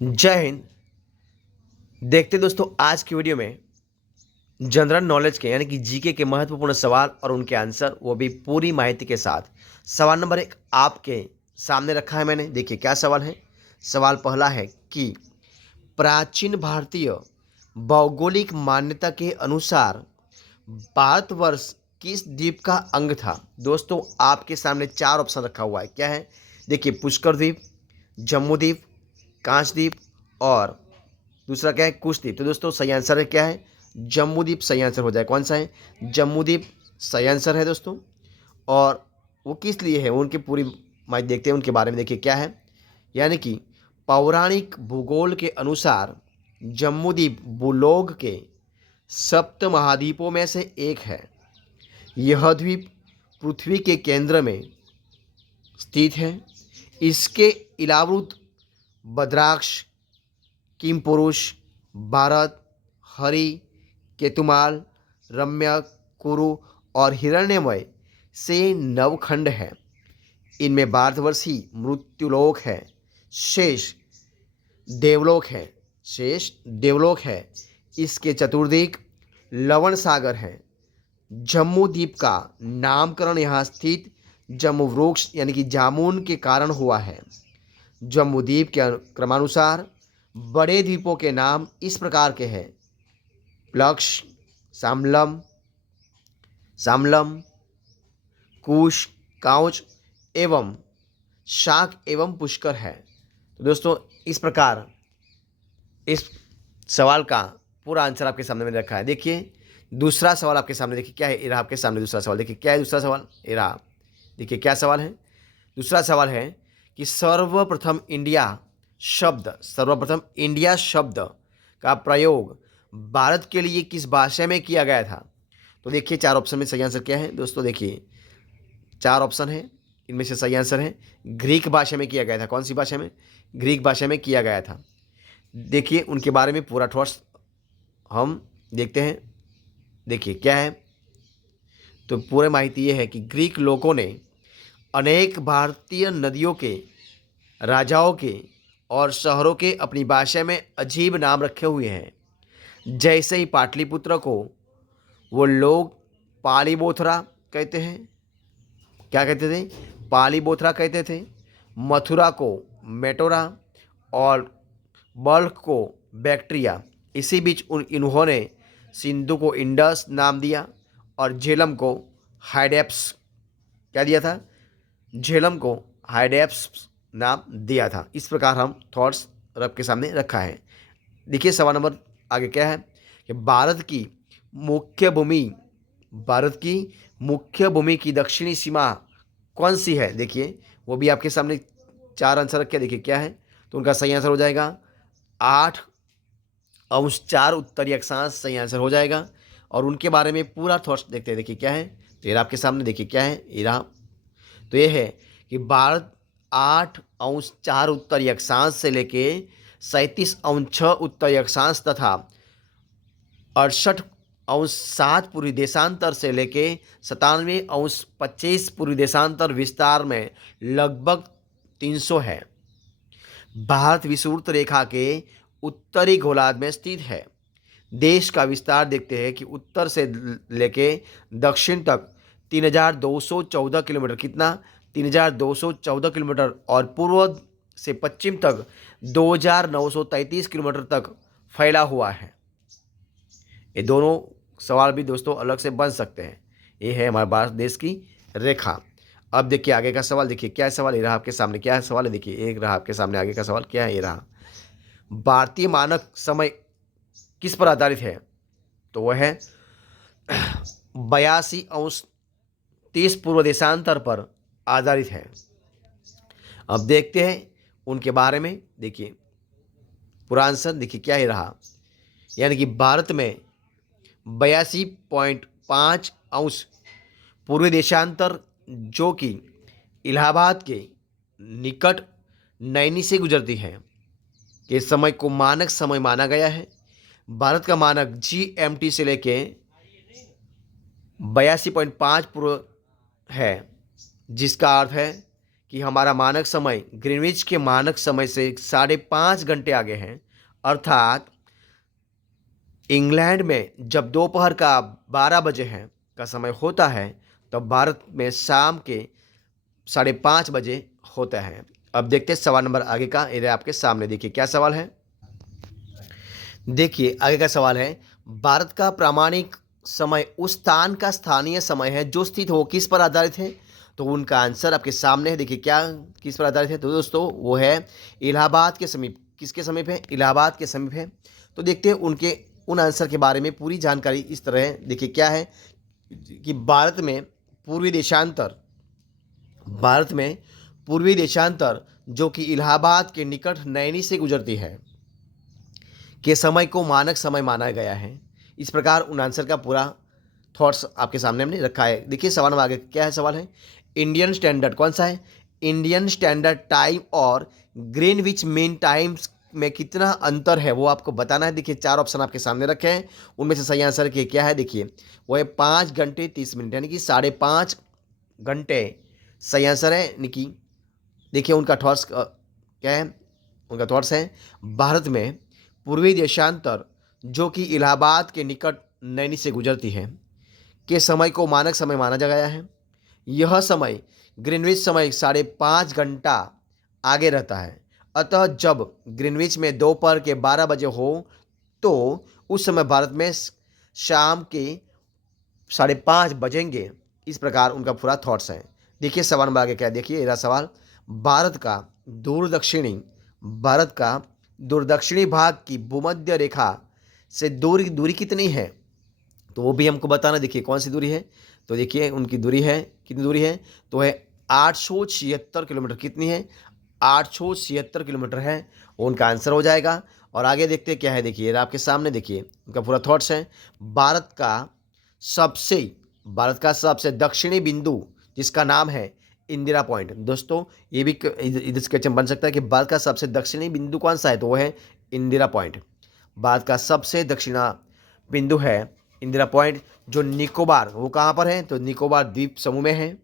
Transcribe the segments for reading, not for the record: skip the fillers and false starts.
जय हिंद। देखते दोस्तों आज की वीडियो में जनरल नॉलेज के यानी कि जीके के महत्वपूर्ण सवाल और उनके आंसर, वो भी पूरी माहिती के साथ। सवाल नंबर 1 आपके सामने रखा है मैंने। देखिए क्या सवाल है। सवाल पहला है कि प्राचीन भारतीय भौगोलिक मान्यता के अनुसार भारतवर्ष किस द्वीप का अंग था। दोस्तों आपके सामने 4 ऑप्शन रखा हुआ है। क्या है? देखिए, पुष्कर द्वीप, जम्मू द्वीप, कांच द्वीप और दूसरा क्या है, कुश द्वीप। तो दोस्तों सही आंसर है क्या है? जम्मू द्वीप सही आंसर हो जाए। कौन सा है? जम्मू द्वीप सही आंसर है दोस्तों। और वो किस लिए है, वो उनकी पूरी बात देखते हैं उनके बारे में। देखिए क्या है, यानी कि पौराणिक भूगोल के अनुसार जम्मू द्वीप भूलोक के सप्त महाद्वीपों में से एक है। यह द्वीप पृथ्वी के केंद्र में स्थित है। इसके इलावृत भद्राक्ष, किमपुरुष, भारत, हरि, केतुमाल, रम्यक, कुरु और हिरण्यमय से नवखंड है। इनमें भारतवर्ष ही मृत्युलोक है, शेष देवलोक है। शेष देवलोक है। इसके चतुर्दिक लवण सागर है। जम्मू द्वीप का नामकरण यहाँ स्थित जम्मू वृक्ष यानी कि जामुन के कारण हुआ है। जम्मू द्वीप के क्रमानुसार बड़े द्वीपों के नाम इस प्रकार के हैं: प्लक्ष, सामलम, सामलम, कुश, काउच एवं शाक एवं पुष्कर है। तो दोस्तों इस प्रकार इस सवाल का पूरा आंसर आपके सामने मैंने रखा है। देखिए दूसरा सवाल आपके सामने। देखिए क्या है, ये रहा आपके सामने दूसरा सवाल। देखिए क्या है दूसरा सवाल, ये रहा। देखिए क्या सवाल है। दूसरा सवाल है कि सर्वप्रथम इंडिया शब्द का प्रयोग भारत के लिए किस भाषा में किया गया था। तो देखिए 4 ऑप्शन में सही आंसर क्या है दोस्तों। देखिए 4 ऑप्शन है, इनमें से सही आंसर है ग्रीक भाषा में किया गया था। कौन सी भाषा में? ग्रीक भाषा में किया गया था। देखिए उनके बारे में पूरा थॉट्स हम देखते हैं। देखिए क्या है, तो पूरी माहिती ये है कि ग्रीक लोगों ने अनेक भारतीय नदियों के, राजाओं के और शहरों के अपनी भाषा में अजीब नाम रखे हुए हैं। जैसे ही पाटलिपुत्र को वो लोग पालीबोथरा कहते हैं। क्या कहते थे? पालीबोथरा कहते थे। मथुरा को मेटोरा और बल्ख को बैक्ट्रिया। इसी बीच इन्होंने सिंधु को इंडस नाम दिया और झेलम को हाइडेप्स, क्या दिया था? झेलम को हाइडेप्स नाम दिया था। इस प्रकार हम थॉट्स रब के सामने रखा है। देखिए सवाल नंबर आगे क्या है कि भारत की मुख्य भूमि की दक्षिणी सीमा कौन सी है। देखिए वो भी आपके सामने 4 आंसर रखे। देखिए क्या है, तो उनका सही आंसर हो जाएगा 8 अंश 4 उत्तरी अक्षांश सही आंसर हो जाएगा। और उनके बारे में पूरा थॉट्स देखते हैं। देखिए क्या है, तो ये आपके सामने। देखिए क्या है, ये रहा। तो ये है कि भारत 8 अंश 4 उत्तरी अक्षांश से लेके 37 अंश 6 उत्तरी अक्षांश तथा 68 अंश 7 पूर्वी देशांतर से लेके 97 अंश 25 पूर्वी देशांतर विस्तार में लगभग 300 है। भारत विषुवृत्त रेखा के उत्तरी गोलार्ध में स्थित है। देश का विस्तार देखते हैं कि उत्तर से लेके दक्षिण तक 3214 किलोमीटर, कितना? 3214 किलोमीटर, और पूर्व से पश्चिम तक 2933 किलोमीटर तक फैला हुआ है। ये दोनों सवाल भी दोस्तों अलग से बन सकते हैं। ये है हमारे भारत देश की रेखा। अब देखिए आगे का सवाल। देखिए क्या सवाल, ये रहा आपके सामने। क्या है सवाल है? देखिए एक रहा आपके सामने। आगे का सवाल क्या है, ये रहा। भारतीय मानक समय किस पर आधारित है? तो वह है 82 अंश 30 पूर्व देशांतर पर आधारित है। अब देखते हैं उनके बारे में। देखिए पूरा आंसर देखिए क्या ही रहा, यानी कि भारत में 82.5 अंश पूर्वी देशांतर, जो कि इलाहाबाद के निकट नैनी से गुजरती है, के समय को मानक समय माना गया है। भारत का मानक GMT से लेके 82.5 पूर्व है, जिसका अर्थ है कि हमारा मानक समय ग्रीनविच के मानक समय से 5.5 घंटे आगे हैं। अर्थात इंग्लैंड में जब दोपहर का 12 बजे है का समय होता है, तब भारत में शाम के 5:30 बजे होता है। अब देखते हैं सवाल नंबर आगे का। ये आपके सामने देखिए क्या सवाल है। देखिए आगे का सवाल है, भारत का प्रामाणिक समय उस स्थान का स्थानीय समय है जो स्थित हो किस पर आधारित है। तो उनका आंसर आपके सामने है। देखिए क्या किस पर आधारित है, तो दोस्तों वो है इलाहाबाद के समीप। किसके समीप है? इलाहाबाद के समीप है। तो देखते हैं उनके उन आंसर के बारे में पूरी जानकारी इस तरह है। देखिए क्या है कि भारत में पूर्वी देशांतर जो कि इलाहाबाद के निकट नैनी से गुजरती है के समय को मानक समय माना गया है। इस प्रकार उन आंसर का पूरा थॉट्स आपके सामने हमने रखा है। देखिए सवाल में आगे क्या है। सवाल है इंडियन स्टैंडर्ड कौन सा है? इंडियन स्टैंडर्ड टाइम और ग्रीनविच मीन टाइम्स में कितना अंतर है वो आपको बताना है। देखिए 4 ऑप्शन आपके सामने रखे हैं, उनमें से सही आंसर क्या है? देखिए वो है 5 घंटे 30 मिनट, यानी कि 5.5 घंटे सही आंसर है। निकी देखिए उनका थॉट्स क्या है। उनका थॉट्स है भारत में पूर्वी देशांतर जो कि इलाहाबाद के निकट नैनी से गुजरती है के समय को मानक समय माना गया है। यह समय ग्रीनविच समय 5.5 घंटा आगे रहता है। अतः जब ग्रीनविच में दोपहर के 12 बजे हो तो उस समय भारत में शाम के 5:30 बजेंगे। इस प्रकार उनका पूरा थॉट्स है। देखिए सवाल में आगे क्या है। देखिए मेरा सवाल, भारत का दूरदक्षिणी भाग की भूमध्य रेखा से दूरी दूरी कितनी है? तो वो भी हमको बताना। देखिए कौन सी दूरी है, तो देखिए उनकी दूरी है, कितनी दूरी है, तो है 876 किलोमीटर। कितनी है? 876 किलोमीटर है, वो उनका आंसर हो जाएगा। और आगे देखते क्या है। देखिए आपके सामने देखिए उनका पूरा थॉट्स है। सबसे भारत का सबसे दक्षिणी बिंदु जिसका नाम है इंदिरा पॉइंट। दोस्तों ये भी इधर क्वेश्चन बन सकता है कि भारत का सबसे दक्षिणी बिंदु कौन सा है, तो वो है इंदिरा पॉइंट। भारत का सबसे दक्षिणा बिंदु है इंदिरा पॉइंट, जो निकोबार, वो कहाँ पर है, तो निकोबार द्वीप समूह में है।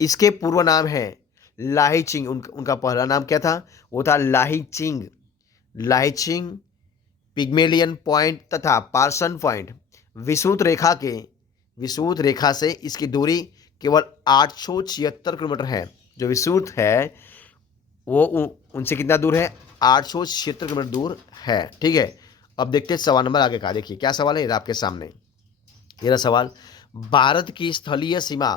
इसके पूर्व नाम है लाहीचिंग। उनका पहला नाम क्या था? वो था लाहीचिंग, पिग्मेलियन पॉइंट तथा पार्सन पॉइंट। विषुवत रेखा से इसकी दूरी केवल 876 किलोमीटर है। जो विषुवत है वो उनसे कितना दूर है? 876 किलोमीटर दूर है। ठीक है, अब देखते हैं सवाल नंबर आगे का। देखिए क्या सवाल है आपके सामने। ये रहा सवाल, भारत की स्थलीय सीमा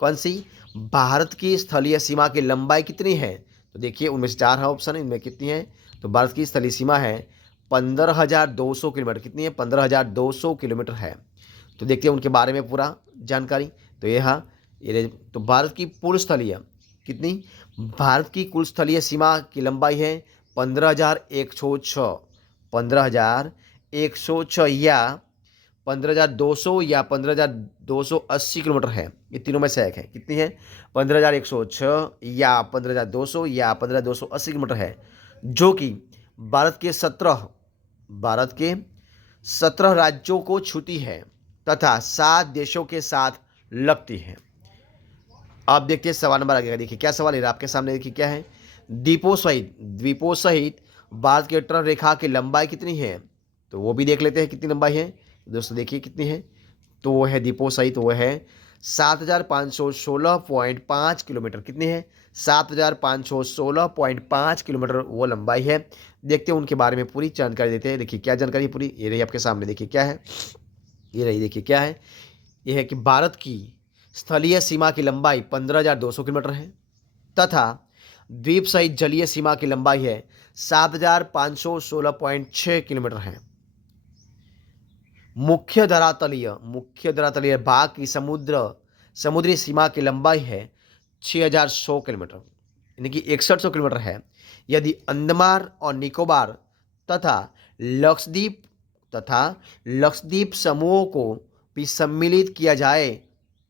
कौन सी? भारत की स्थलीय सीमा की लंबाई कितनी है? तो देखिए उनमें से 4 ऑप्शन है, इनमें कितनी है, तो भारत की स्थलीय सीमा है 15,200 किलोमीटर। कितनी है? 15,200 किलोमीटर है। तो देखते हैं उनके बारे में पूरा जानकारी। तो ये तो भारत की पूर्ण स्थलीय कितनी? भारत की कुल स्थलीय सीमा की लंबाई है 15,106, 15,106 या 15,200 या 15,280 किलोमीटर है। ये तीनों में से एक है। कितनी है? 15,106 या 15,200 या 15,280 किलोमीटर है, जो कि भारत के 17 राज्यों को छूती है तथा 7 देशों के साथ लगती है। अब देखते हैं सवाल नंबर आगे का। देखिए क्या सवाल है आपके सामने। देखिए क्या है, द्वीपों सहित भारत के तट रेखा की लंबाई कितनी है? तो वो भी देख लेते हैं कितनी लंबाई है। दोस्तों देखिए कितनी है, तो वो है द्वीपों सहित वो है 7,516.5 किलोमीटर। कितनी है? 7,516.5 किलोमीटर वो लंबाई है। देखते हैं उनके बारे में पूरी जानकारी देते हैं। देखिए क्या जानकारी पूरी, ये रही आपके सामने। देखिए क्या है, ये रही। देखिए क्या है, ये है कि भारत की स्थलीय सीमा की लंबाई 15,200 किलोमीटर है तथा द्वीप सहित जलीय सीमा की लंबाई है 7,516.6 किलोमीटर है। मुख्य धरातलीय भाग की समुद्री सीमा की लंबाई है 6,100 किलोमीटर, यानी कि 6,100 किलोमीटर है। यदि अंडमान और निकोबार तथा लक्षद्वीप समूहों को भी सम्मिलित किया जाए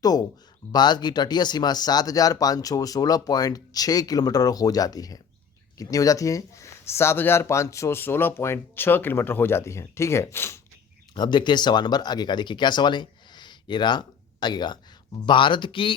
तो भारत की तटीय सीमा 7,516.6 किलोमीटर हो जाती है। कितनी हो जाती है? 7,516.6 किलोमीटर हो जाती है। ठीक है, अब देखते हैं सवाल नंबर आगे का। देखिए क्या सवाल है, ये रहा आगे का। भारत की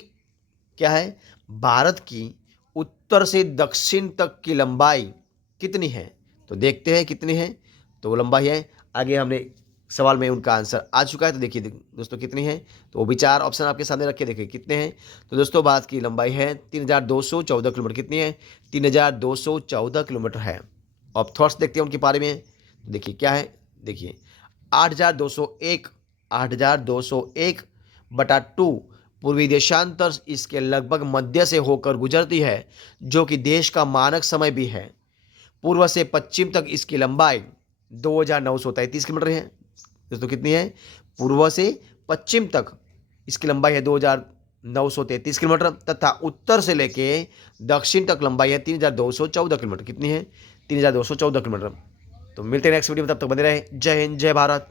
क्या है? भारत की उत्तर से दक्षिण तक की लंबाई कितनी है? तो देखते हैं कितनी है। तो वो लंबाई है, आगे हमने सवाल में उनका आंसर आ चुका है। तो देखिए दोस्तों कितनी है, तो वो भी 4 ऑप्शन आपके सामने रखे, देखिए कितने हैं। तो दोस्तों भारत की लंबाई है 3214 किलोमीटर। कितनी है? 3214 किलोमीटर है। अब थॉट्स देखते हैं उनके बारे में। तो देखिए क्या है, देखिए 8201 8201 बटा 2 पूर्वी देशांतर इसके लगभग मध्य से होकर गुजरती है, जो कि देश का मानक समय भी है। पूर्व से पश्चिम तक इसकी लंबाई 2933 किलोमीटर है। दोस्तों कितनी है? पूर्व से पश्चिम तक इसकी लंबाई है 2933 किलोमीटर, तथा उत्तर से लेके दक्षिण तक लंबाई है 3214 किलोमीटर। कितनी है? 3214 किलोमीटर। तो मिलते हैं नेक्स्ट वीडियो में, तब तक बने रहे। जय हिंद, जय भारत।